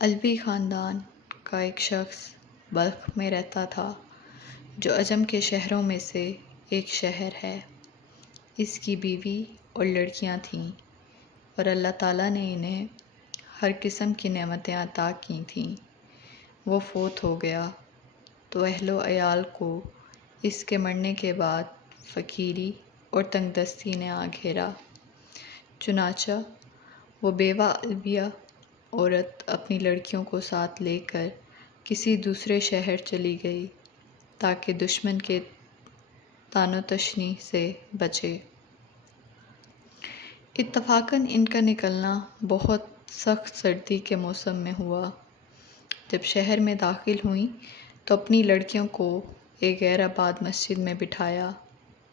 علوی خاندان کا ایک شخص بلخ میں رہتا تھا جو عجم کے شہروں میں سے ایک شہر ہے۔ اس کی بیوی اور لڑکیاں تھیں اور اللہ تعالیٰ نے انہیں ہر قسم کی نعمتیں عطا کی تھیں۔ وہ فوت ہو گیا تو اہل و عیال کو اس کے مرنے کے بعد فقیری اور تنگ دستی نے آ گھیرا۔ چنانچہ وہ بیوہ علویہ عورت اپنی لڑکیوں کو ساتھ لے کر کسی دوسرے شہر چلی گئی تاکہ دشمن کے طعن و تشنیع سے بچے۔ اتفاقاً ان کا نکلنا بہت سخت سردی کے موسم میں ہوا۔ جب شہر میں داخل ہوئیں تو اپنی لڑکیوں کو ایک غیر آباد مسجد میں بٹھایا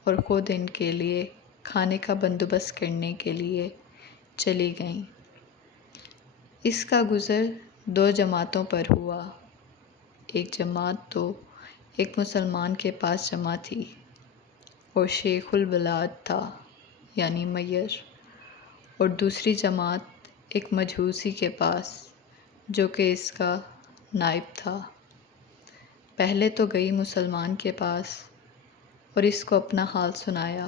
اور خود ان کے لیے کھانے کا بندوبست کرنے کے لیے چلی گئیں۔ اس کا گزر دو جماعتوں پر ہوا۔ ایک جماعت تو ایک مسلمان کے پاس جمع تھی اور شیخ البلاد تھا یعنی میّر، اور دوسری جماعت ایک مجوسی کے پاس جو کہ اس کا نائب تھا۔ پہلے تو گئی مسلمان کے پاس اور اس کو اپنا حال سنایا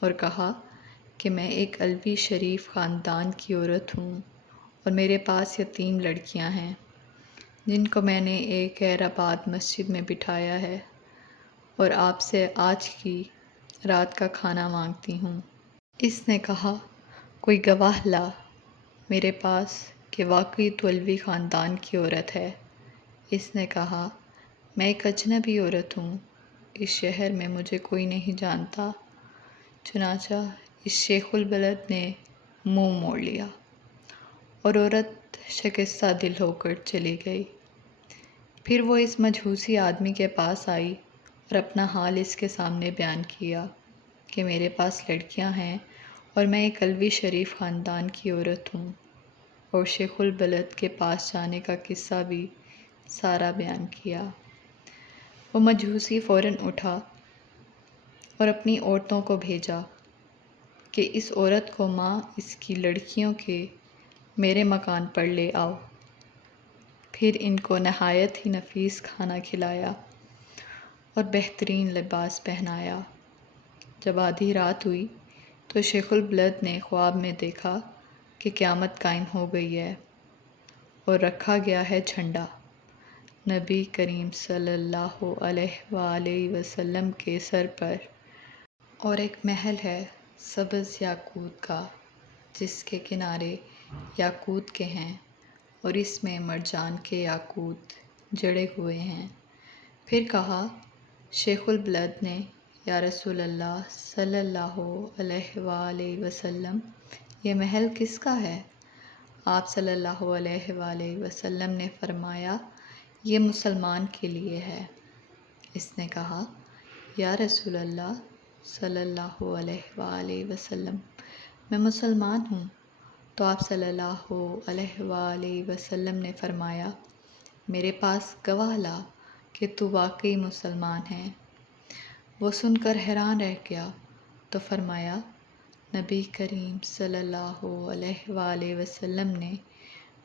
اور کہا کہ میں ایک علوی شریف خاندان کی عورت ہوں اور میرے پاس یتیم لڑکیاں ہیں جن کو میں نے ایک غیر آباد مسجد میں بٹھایا ہے اور آپ سے آج کی رات کا کھانا مانگتی ہوں۔ اس نے کہا کوئی گواہ لا میرے پاس کہ واقعی تو علوی خاندان کی عورت ہے۔ اس نے کہا میں ایک اجنبی عورت ہوں، اس شہر میں مجھے کوئی نہیں جانتا۔ چنانچہ اس شیخ البلد نے منہ موڑ لیا اور عورت شکستہ دل ہو کر چلی گئی۔ پھر وہ اس مجوسی آدمی کے پاس آئی اور اپنا حال اس کے سامنے بیان کیا کہ میرے پاس لڑکیاں ہیں اور میں ایک علوی شریف خاندان کی عورت ہوں، اور شیخ البلد کے پاس جانے کا قصہ بھی سارا بیان کیا۔ وہ مجوسی فوراً اٹھا اور اپنی عورتوں کو بھیجا کہ اس عورت کو ماں اس کی لڑکیوں کے میرے مکان پر لے آؤ۔ پھر ان کو نہایت ہی نفیس کھانا کھلایا اور بہترین لباس پہنایا۔ جب آدھی رات ہوئی تو شیخ البلد نے خواب میں دیکھا کہ قیامت قائم ہو گئی ہے اور رکھا گیا ہے جھنڈا نبی کریم صلی اللہ علیہ وآلہ وسلم کے سر پر، اور ایک محل ہے سبز یاقوت کا جس کے کنارے یاقوت کے ہیں اور اس میں مرجان کے یاقوت جڑے ہوئے ہیں۔ پھر کہا شیخ البلد نے یا رسول اللہ صلی اللہ علیہ وآلہ وسلم یہ محل کس کا ہے؟ آپ صلی اللہ علیہ وآلہ وسلم نے فرمایا یہ مسلمان کے لیے ہے۔ اس نے کہا یا رسول اللہ صلی اللہ علیہ وآلہ وسلم میں مسلمان ہوں، تو آپ صلی اللہ علیہ وآلہ وسلم نے فرمایا میرے پاس گواہ لا کہ تو واقعی مسلمان ہے۔ وہ سن کر حیران رہ گیا تو فرمایا نبی کریم صلی اللہ علیہ وآلہ وسلم نے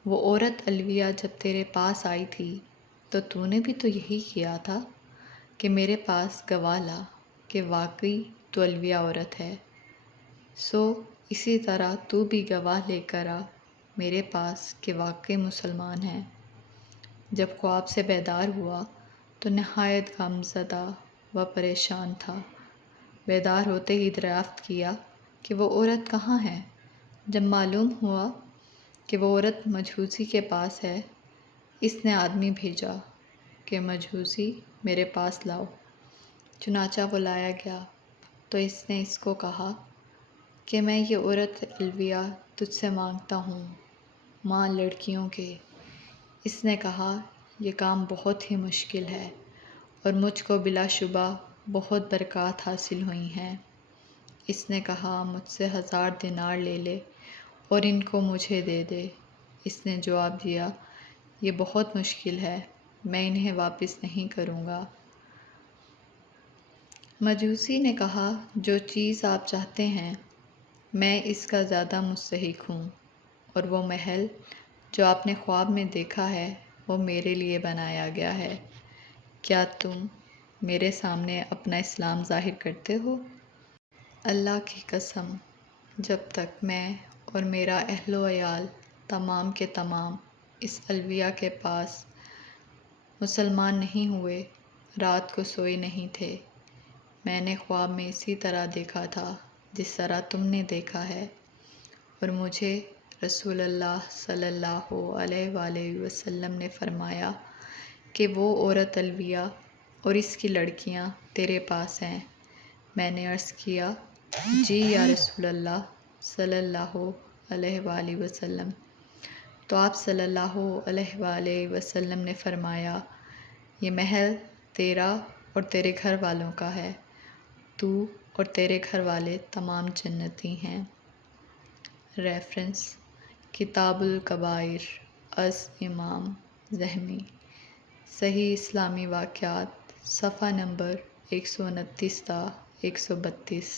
وہ عورت علویہ جب تیرے پاس آئی تھی تو نے بھی تو یہی کیا تھا کہ میرے پاس گواہ لا کہ واقعی تو علویہ عورت ہے، سو اسی طرح تو بھی گواہ لے کر آ میرے پاس کہ واقعی مسلمان ہے۔ جب خواب سے بیدار ہوا تو نہایت غم زدہ و پریشان تھا۔ بیدار ہوتے ہی دریافت کیا کہ وہ عورت کہاں ہے۔ جب معلوم ہوا کہ وہ عورت مجوسی کے پاس ہے، اس نے آدمی بھیجا کہ مجوسی میرے پاس لاؤ۔ چنانچہ وہ لایا گیا تو اس نے اس کو کہا کہ میں یہ عورت علویہ تجھ سے مانگتا ہوں ماں لڑکیوں کے۔ اس نے کہا یہ کام بہت ہی مشکل ہے اور مجھ کو بلا شبہ بہت برکات حاصل ہوئی ہیں۔ اس نے کہا مجھ سے 1000 دینار لے لے اور ان کو مجھے دے دے۔ اس نے جواب دیا یہ بہت مشکل ہے، میں انہیں واپس نہیں کروں گا۔ مجوسی نے کہا جو چیز آپ چاہتے ہیں میں اس کا زیادہ مستحق ہوں، اور وہ محل جو آپ نے خواب میں دیکھا ہے وہ میرے لیے بنایا گیا ہے۔ کیا تم میرے سامنے اپنا اسلام ظاہر کرتے ہو؟ اللہ کی قسم، جب تک میں اور میرا اہل و عیال تمام کے تمام اس الویہ کے پاس مسلمان نہیں ہوئے، رات کو سوئے نہیں تھے۔ میں نے خواب میں اسی طرح دیکھا تھا جس طرح تم نے دیکھا ہے، اور مجھے رسول اللہ صلی اللہ علیہ وآلہ وسلم نے فرمایا کہ وہ عورت الویہ اور اس کی لڑکیاں تیرے پاس ہیں۔ میں نے عرض کیا، جی یا رسول اللہ صلی اللہ علیہ وآلہ وسلم۔ تو آپ صلی اللہ علیہ وآلہ وسلم نے فرمایا، یہ محل تیرا اور تیرے گھر والوں کا ہے، تو اور تیرے گھر والے تمام جنتی ہیں۔ ریفرنس: کتاب الکبائر از امام ذہبی، صحیح اسلامی واقعات، صفحہ نمبر 129 تا 132۔